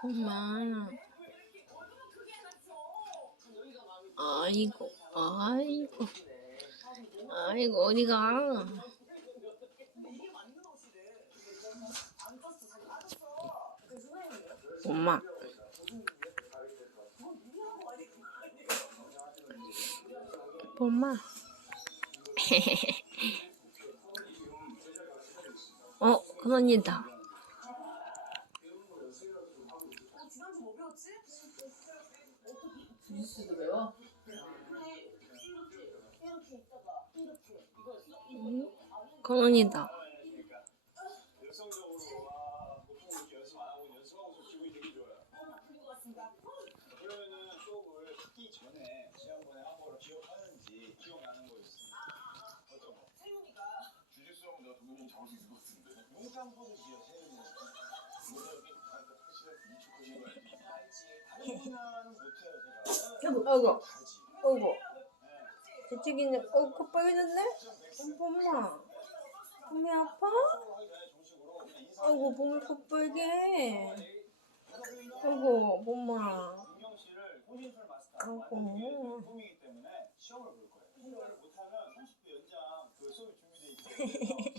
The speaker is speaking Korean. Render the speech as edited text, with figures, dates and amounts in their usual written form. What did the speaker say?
엄마. 아이고, 아이고, 아이고, 어디가? 엄마. 엄마. 큰언니다. 큰언니다. 그러면은 수업을 듣기 전에 지난번에 한 거를 기억하는지 기억나는 거 있습니다. 어떤 거? 세윤이가 주짓수하고 내가 동영상 잡을 수 있을 것 같은데. 용산 포즈지요, 세윤이. 뭐야 여기 확실히 이축하신 거 알지? 알지. 다른 못해요 제가. 아이고, 다지. 아이고. 저쪽이네. 코 빨개졌네? 엄마. 몸이 아파? 아이고, 몸이 코 빨개. 아이고, 엄마. 아이고. 꿈이기 때문에 시험을 볼 거예요. 시험을 못하면 30분 연장 그 수업이 준비돼 있기 때문에